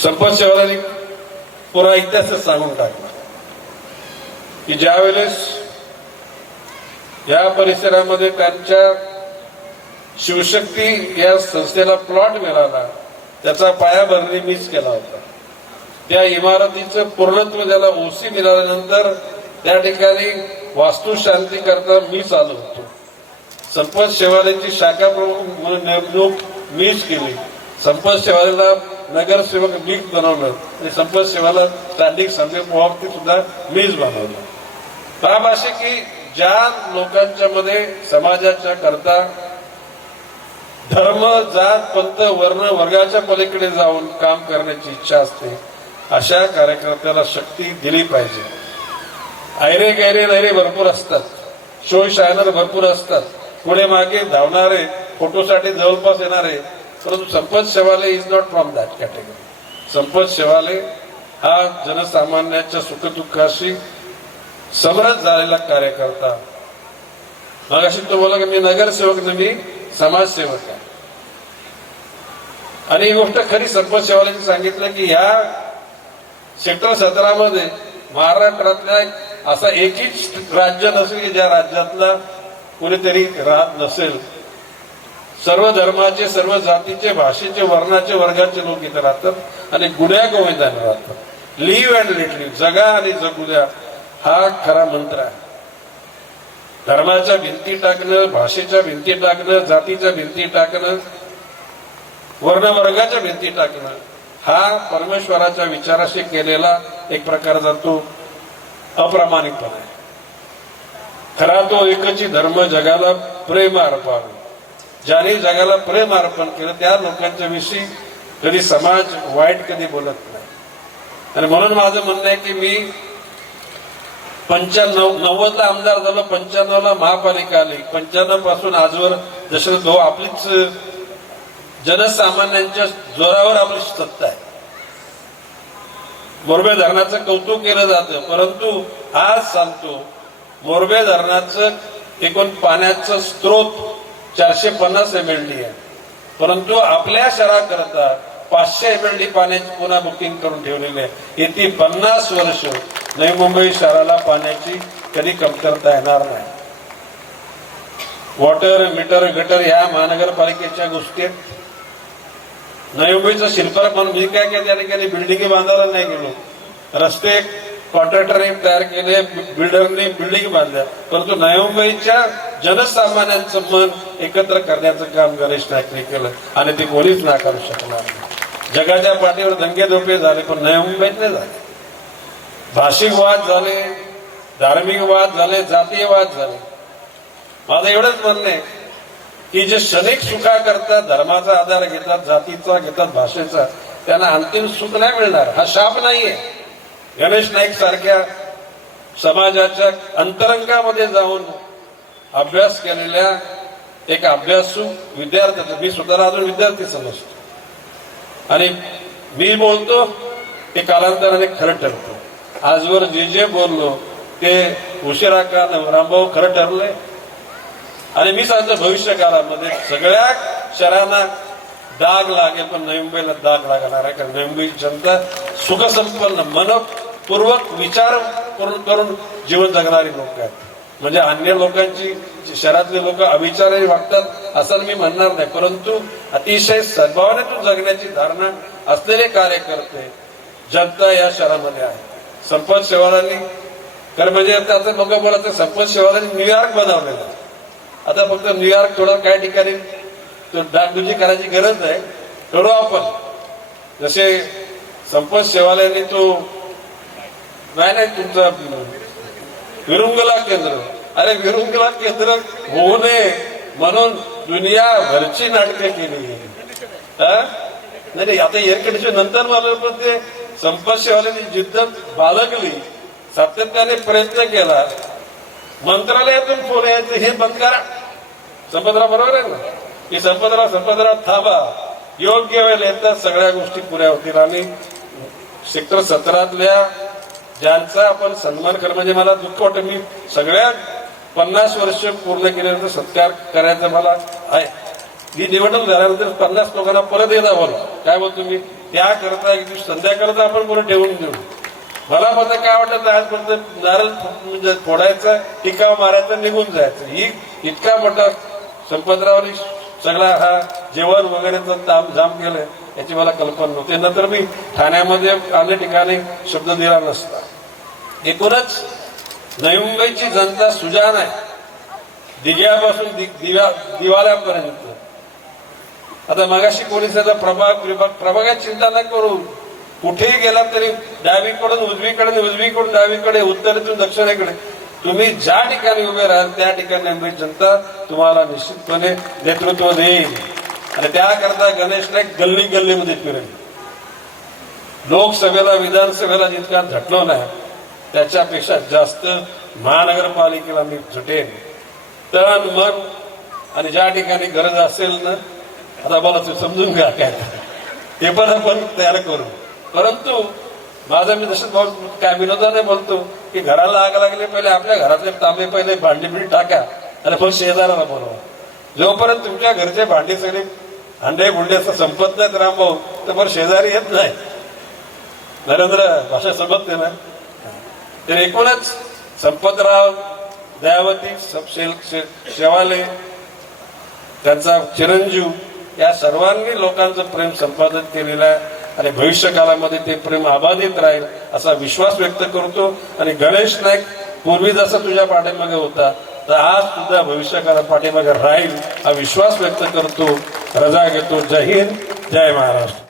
संपत सेवालांनी पुरा इतिहासच सांगून टाकला की ज्या वेळेस या परिसरामध्ये त्यांच्या शिवशक्ती या संस्थेला प्लॉट मिळाला, त्याचा पायाभरणी मीच केला होता. त्या इमारतीचं पूर्णत्व ज्याला ओसी मिळाल्यानंतर त्या ठिकाणी वास्तुशांती करता मीच आलो होतो. संपत सेवालांची शाखा प्रमुख म्हणून नेमणूक मीच केली. संपत सेवाला नगरसेवक मीच बनवलं आणि संपत सेवाला स्टँडिंग समिती सुद्धा मीच बनवलं. बाब असे की ज्या लोकांच्या मध्ये समाजाच्या करता धर्म, जात, पंथ, वर्ण, वर्गाच्या पलीकडे जाऊन काम करण्याची इच्छा असते, अशा कार्यकर्त्याला शक्ती दिली पाहिजे. ऐरे गैरे नैरे भरपूर असतात, शो शायनर भरपूर असतात, पुढे मागे धावणारे, फोटोसाठी जवळपास येणारे, परंतु संपत सेवाले is not from that category. संपत सेवाले हा जनसामान्याच्या सुखदुःखाशी समरस झालेला कार्यकर्ता. मग अशी तो बोला की मी नगरसेवक नाही, मी समाजसेवक आहे. आणि ही गोष्ट खरी संपत सेवालांनी सांगितलं की ह्या सेक्टर 17 मध्ये महाराष्ट्रातल्या असा एकही राज्य नसेल की ज्या राज्यातला कोणीतरी राहत नसेल. सर्व धर्माचे, सर्व जातीचे, भाषेचे, वर्णाचे, वर्गाचे लोक इथे राहतात आणि गुन्ह्या गोविंदाने राहतात. लिव्ह अँड लेट लिव्ह, जगा आणि जगू द्या, हा खरा मंत्र आहे. धर्माच्या भिंती टाकणं, भाषेच्या भिंती टाकणं, जातीच्या भिंती टाकणं, वर्णवर्गाच्या भिंती टाकणं, हा परमेश्वराच्या विचाराशी केलेला एक प्रकारचा तो अप्रामाणिकपणा आहे. खरा तो एकची धर्म जगाला प्रेम अर्पावे. ज्याने जगाला प्रेम अर्पण केलं त्या लोकांच्या विषयी कधी समाज वाईट कधी बोलत नाही. आणि म्हणून माझं म्हणणं आहे की मी 90 ला आमदार झालो, 95 ला महापालिका आली. 95 पासून आजवर जसं आपलीच जनसामान्यांच्या जोरावर आपली सत्ता आहे. मोरबे धरणाचं कौतुक केलं जातं, परंतु आज सांगतो मोरबे धरणाचं एकूण पाण्याचं स्त्रोत 450 MLD आहे, परंतु आपल्या शहराकरता 500 MLD पाण्याची पुन्हा बुकिंग करून ठेवलेली आहे. येती 50 वर्ष नवी मुंबई शहराला पाण्याची कधी कमतरता येणार नाही. वॉटर मीटर गटर ह्या महानगरपालिकेच्या गोष्टी आहेत. नवी मुंबईचं शिल्पकार म्हणून मी काय त्या ठिकाणी बिल्डिंग बांधायला नाही गेलो. रस्ते कॉन्ट्रॅक्टरने तयार केले, बिल्डरने बिल्डिंग बांधल्या, परंतु नवी मुंबईच्या जनसामान्यांचं मन एकत्र करण्याचं काम गणेश नाईकने केलं आणि ते कोणीच नाकारू शकणार नाही. जगाच्या पाठीवर दंगे धोपे झाले, पण नवी मुंबईत नाही झाले. भाषिक वाद झाले, धार्मिक वाद झाले, जातीय वाद झाले. माझं एवढंच म्हणणं आहे की जे क्षणिक सुखा करतात, धर्माचा आधार घेतात, जातीचा घेतात, भाषेचा, त्यांना अंतिम सुख नाही मिळणार. हा शाप नाहीये. गणेश नाईक सारख्या समाजाच्या अंतरंगामध्ये जाऊन अभ्यास केलेल्या एक अभ्यासू विद्यार्थ्याचा मी स्वतःला अजून विद्यार्थी समजतो आणि मी बोलतो ते कालांतराने खरं ठरतो. आजवर जे बोललो ते उशिरा का रामभाऊ खरं ठरलंय. आणि मी सांगतो भविष्य काळामध्ये सगळ्या शहरांना दाग लागेल, पण नवी मुंबईला दाग लागणार आहे. कारण नवी मुंबईची जनता सुखसंपन्न, मनपूर्वक विचार करून जीवन जगणारी लोक आहेत. म्हणजे अन्य लोकांची शहरातले लोक अविचारही वागतात असं मी म्हणणार नाही, परंतु अतिशय सद्भावनेतून जगण्याची धारणा असलेले कार्यकर्ते जनता या शहरामध्ये आहे. संपत सेवालांनी कारण म्हणजे आता लोक बोलत संपत सेवालांनी न्यूयॉर्क बनवलेलं आहे. आता फक्त न्यूयॉर्क थोडं काही ठिकाणी डागडुजी करायची गरज नाही, ठरवू आपण. जसे संपत सेवालांनी तो नाही तुमचा विरुंगला केंद्र, अरे विरुंगला केंद्र होऊ नये म्हणून दुनियाभरची नाटकं केली. नाही आता एअर कंडिशन नंतर मला पण ते संपत सेवालांनी जिद्द बाळगली, सातत्याने प्रयत्न केला. मंत्रालयातून फोन यायचं हे बंद करा. संपतराव बरोबर आहे ना की संपतराव थांबा, योग्य वेळ येतात सगळ्या गोष्टी पुऱ्या होतील. आणि सेक्टर 17 ज्यांचा आपण सन्मान कर म्हणजे मला दुःख वाटतं. मी सगळ्या 50 वर्ष पूर्ण केल्यानंतर सत्कार करायचा मला आहे. ही निवडणूक झाल्यानंतर 50 लोकांना परत येणार बोला काय बोलतो मी त्याकरता एक दिवस संध्याकाळचा आपण पुढे ठेवून देऊ. मला फक्त काय वाटत आज फक्त नारळ म्हणजे फोडायचा, टिकाव मारायचा, निघून जायचं. ही इतका मोठा संपतरावांनी सगळा हा जेवण वगैरेचा तामझाम केलंय याची मला कल्पना नव्हती. नंतर मी ठाण्यामध्ये अनेक ठिकाणी शब्द दिला नसता. एकूणच नवी मुंबईची जनता सुजाण आहे, दिघ्यापासून दिवाळ्यापर्यंत. आता मगाशी कोणी सांगितलं प्रभागाची चिंता न करू, कुठेही गेला तरी डावीकडून उजवीकडे, उजवीकडून डावीकडे, उत्तरेतून दक्षिणेकडे तुम्ही ज्या ठिकाणी उभे राहाल त्या ठिकाणी मुंबई जनता तुम्हाला निश्चितपणे नेतृत्व देईल. आणि त्याकरता गणेश नाईक गल्ली गल्लीमध्ये फिरेल. लोकसभेला विधानसभेला जितका झटलो नाही त्याच्यापेक्षा जास्त महानगरपालिकेला मी झुटेन. तन मन आणि ज्या ठिकाणी गरज असेल ना, आता मला ते समजून घ्या काय ते पण आपण तयार करू. परंतु माझा मी जसं काय विनोदाने बोलतो की घराला आग लागली पहिले आपल्या घरातले तांबे पहिले भांडी बिंडी टाका आणि पण शेजाराला बोलवा. जोपर्यंत तुमच्या घरचे भांडी सगळे हांडे बुंडे असं संपत नाहीत रामभाऊ तर बरं शेजारी येत नाही. नरेंद्र भाषा समजते ना. तर एकूणच संपतराव, दयावती, शेवाले, त्यांचा चिरंजीव या सर्वांनी लोकांचं प्रेम संपादित केलेलं आहे आणि भविष्य काळामध्ये ते प्रेम अबाधित राहील असा विश्वास व्यक्त करतो. आणि गणेश नाईक पूर्वी जसा तुझ्या पाठीमागे होता तर आज सुद्धा भविष्य काळात पाठीमागे राहील हा विश्वास व्यक्त करतो. रजा घेतो. जय हिंद, जय महाराष्ट्र.